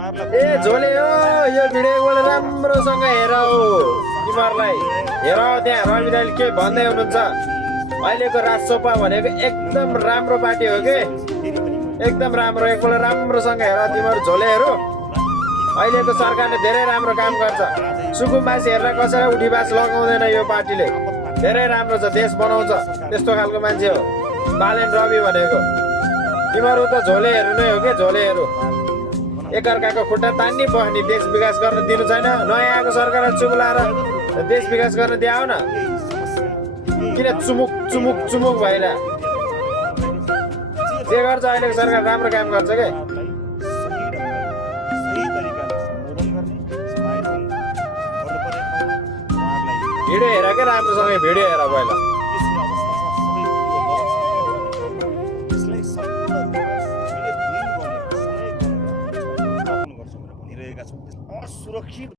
ए झोले हो यो भिडियो एकपल्ट राम्रोसँग हेर हो तिमीहरूलाई हेर त्यहाँ रवि दाइले के भन्दै हुनुहुन्छ अहिलेको राजसपा भनेको एकदम राम्रो पार्टी हो कि एकदम राम्रो एकपल्ट राम्रोसँग हेर तिमीहरू झोलेहरू अहिलेको सरकारले धेरै राम्रो काम गर्छ सुकुम्बासीहरूलाई कसैलाई उठीबास लगाउँदैन यो पार्टीले धेरै राम्रो छ देश बनाउँछ त्यस्तो खालको मान्छे हो बालेन रवि भनेको तिमीहरू त झोलेहरू नै हो कि झोलेहरू एकअर्काको खुट्टा तान्नी बस्ने देश विकास गर्न दिनु छैन नयाँ आएको सरकारलाई चुमुलाएर देश विकास गर्न दिआउ न किन चुमुक चुमुक चुमुक भइरह जे गर्छ अहिलेको सरकार राम्रो काम गर्छ के भिडियो हेर के राम्रोसँग भिडियो हेर पहिला सुरक्षित